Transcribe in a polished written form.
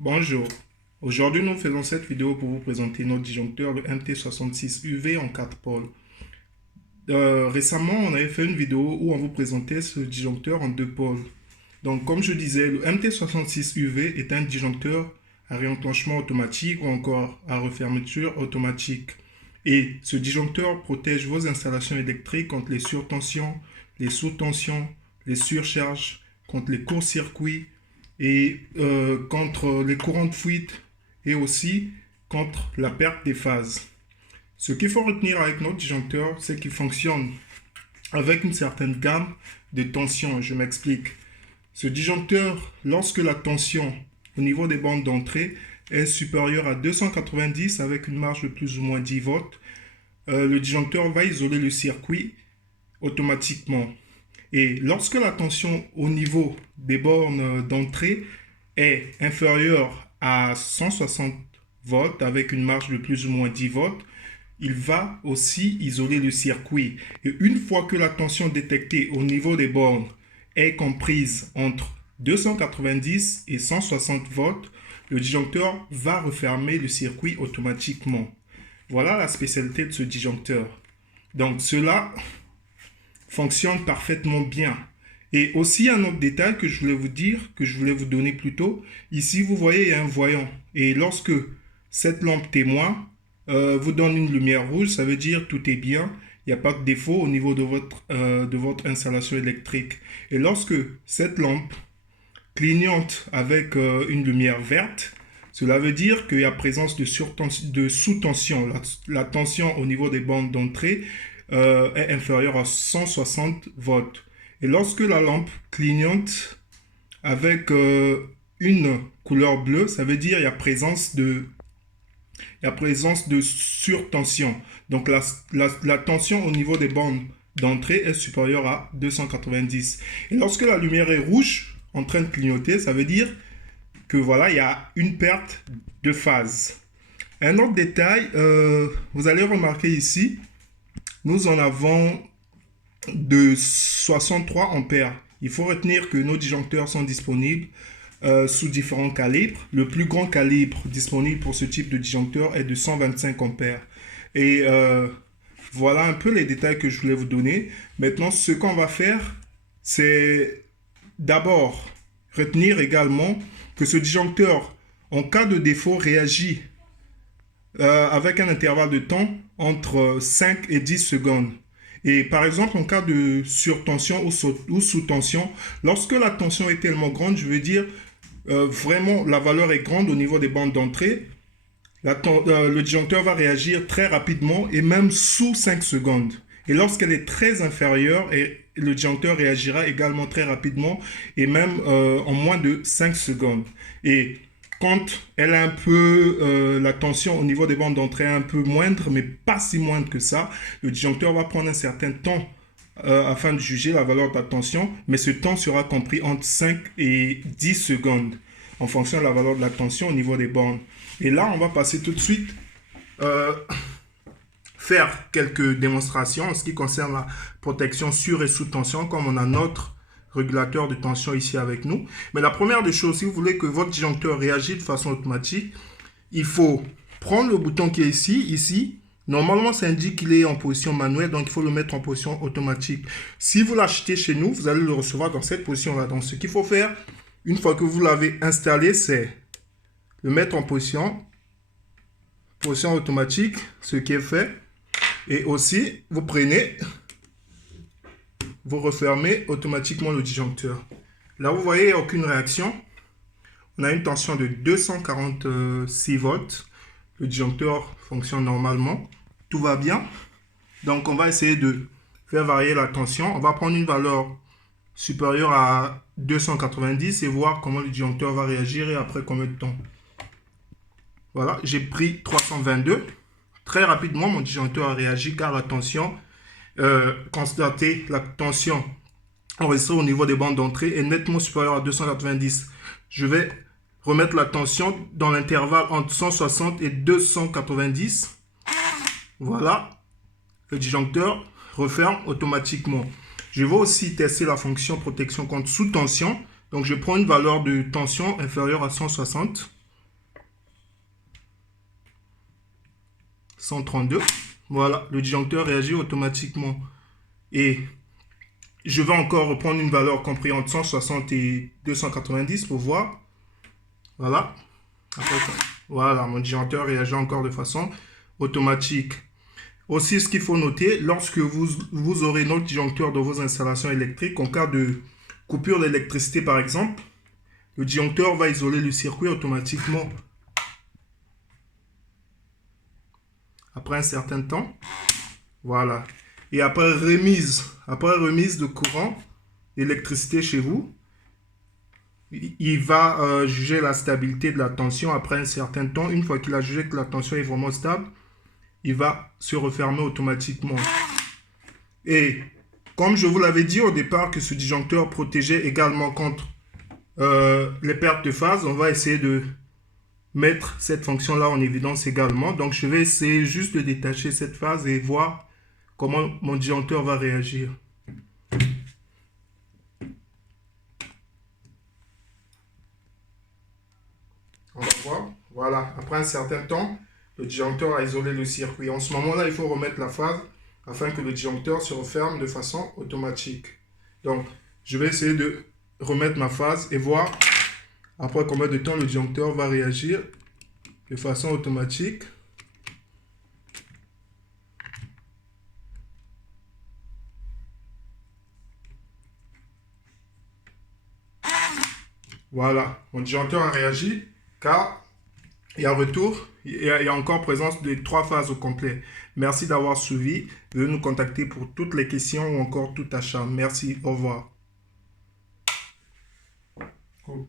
Bonjour, aujourd'hui nous faisons cette vidéo pour vous présenter notre disjoncteur, le MT66UV en 4 pôles. Récemment, on avait fait une vidéo où on vous présentait ce disjoncteur en 2 pôles. Donc comme je disais, le MT66UV est un disjoncteur à réenclenchement automatique ou encore à refermeture automatique. Et ce disjoncteur protège vos installations électriques contre les surtensions, les sous-tensions, les surcharges, contre les courts-circuits et contre les courants de fuite et aussi contre la perte des phases. Ce qu'il faut retenir avec notre disjoncteur, c'est qu'il fonctionne avec une certaine gamme de tensions. Je m'explique. Ce disjoncteur, lorsque la tension au niveau des bandes d'entrée est supérieure à 290 avec une marge de plus ou moins 10 volts, le disjoncteur va isoler le circuit automatiquement. Et lorsque la tension au niveau des bornes d'entrée est inférieure à 160 volts avec une marge de plus ou moins 10 volts, il va aussi isoler le circuit. Et une fois que la tension détectée au niveau des bornes est comprise entre 290 et 160 volts, le disjoncteur va refermer le circuit automatiquement. Voilà la spécialité de ce disjoncteur. Donc cela fonctionne parfaitement bien. Et aussi un autre détail que je voulais vous dire, que je voulais vous donner plus tôt, ici vous voyez il y a un voyant. Et lorsque cette lampe témoin vous donne une lumière rouge, ça veut dire tout est bien, il n'y a pas de défaut au niveau de votre installation électrique. Et lorsque cette lampe clignote avec une lumière verte, cela veut dire qu'il y a présence de sous-tension. La tension au niveau des bandes d'entrée est inférieure à 160 volts. Et lorsque la lampe clignote avec une couleur bleue, ça veut dire qu'il y a présence de surtension. Donc la tension au niveau des bandes d'entrée est supérieure à 290. Et lorsque la lumière est rouge en train de clignoter, ça veut dire que voilà, il y a une perte de phase. Un autre détail, vous allez remarquer ici, nous en avons de 63 ampères. Il faut retenir que nos disjoncteurs sont disponibles sous différents calibres. Le plus grand calibre disponible pour ce type de disjoncteur est de 125 ampères. Et voilà un peu les détails que je voulais vous donner. Maintenant, ce qu'on va faire, c'est d'abord retenir également que ce disjoncteur, en cas de défaut, réagit avec un intervalle de temps entre 5 et 10 secondes. Et par exemple, en cas de surtension ou sous-tension, lorsque la tension est tellement grande, je veux dire, vraiment la valeur est grande au niveau des bandes d'entrée, le disjoncteur va réagir très rapidement et même sous 5 secondes. Et lorsqu'elle est très inférieure, le disjoncteur réagira également très rapidement et même en moins de 5 secondes. Et quand elle a un peu la tension au niveau des bandes d'entrée un peu moindre, mais pas si moindre que ça, le disjoncteur va prendre un certain temps afin de juger la valeur de la tension, mais ce temps sera compris entre 5 et 10 secondes en fonction de la valeur de la tension au niveau des bornes. Et là, on va passer tout de suite faire quelques démonstrations en ce qui concerne la protection sur et sous tension, comme on a notre régulateur de tension ici avec nous. Mais la première des choses, si vous voulez que votre disjoncteur réagisse de façon automatique, il faut prendre le bouton qui est ici. Normalement, ça indique qu'il est en position manuelle, donc il faut le mettre en position automatique. Si vous l'achetez chez nous, vous allez le recevoir dans cette position-là. Donc, ce qu'il faut faire, une fois que vous l'avez installé, c'est le mettre en position automatique, ce qui est fait. Et aussi, vous prenez, vous refermez automatiquement le disjoncteur. Là, vous voyez, il n'y a aucune réaction. On a une tension de 246 volts. Le disjoncteur fonctionne normalement. Tout va bien. Donc, on va essayer de faire varier la tension. On va prendre une valeur supérieure à 290 et voir comment le disjoncteur va réagir et après combien de temps. Voilà, j'ai pris 322. Très rapidement, mon disjoncteur a réagi car la tension constatée, la tension enregistrée au niveau des bandes d'entrée est nettement supérieure à 290. Je vais remettre la tension dans l'intervalle entre 160 et 290. Voilà, le disjoncteur referme automatiquement. Je vais aussi tester la fonction protection contre sous-tension. Donc, je prends une valeur de tension inférieure à 160. 132. Voilà, le disjoncteur réagit automatiquement. Et je vais encore reprendre une valeur comprise entre 160 et 290 pour voir. Voilà. Après, voilà, mon disjoncteur réagit encore de façon automatique. Aussi, ce qu'il faut noter, lorsque vous aurez notre disjoncteur dans vos installations électriques, en cas de coupure d'électricité par exemple, le disjoncteur va isoler le circuit automatiquement. Après un certain temps, voilà. Et après remise de courant, d'électricité chez vous, il va juger la stabilité de la tension après un certain temps. Une fois qu'il a jugé que la tension est vraiment stable, il va se refermer automatiquement. Et comme je vous l'avais dit au départ que ce disjoncteur protégeait également contre les pertes de phase, on va essayer de mettre cette fonction-là en évidence également. Donc, je vais essayer juste de détacher cette phase et voir comment mon disjoncteur va réagir. On va voir. Voilà, après un certain temps, le disjoncteur a isolé le circuit. En ce moment-là, il faut remettre la phase afin que le disjoncteur se referme de façon automatique. Donc, je vais essayer de remettre ma phase et voir après combien de temps le disjoncteur va réagir de façon automatique. Voilà, mon disjoncteur a réagi car il y a retour, il y a encore présence de 3 phases au complet. Merci d'avoir suivi. Veuillez nous contacter pour toutes les questions ou encore tout achat. Merci, au revoir. Cool.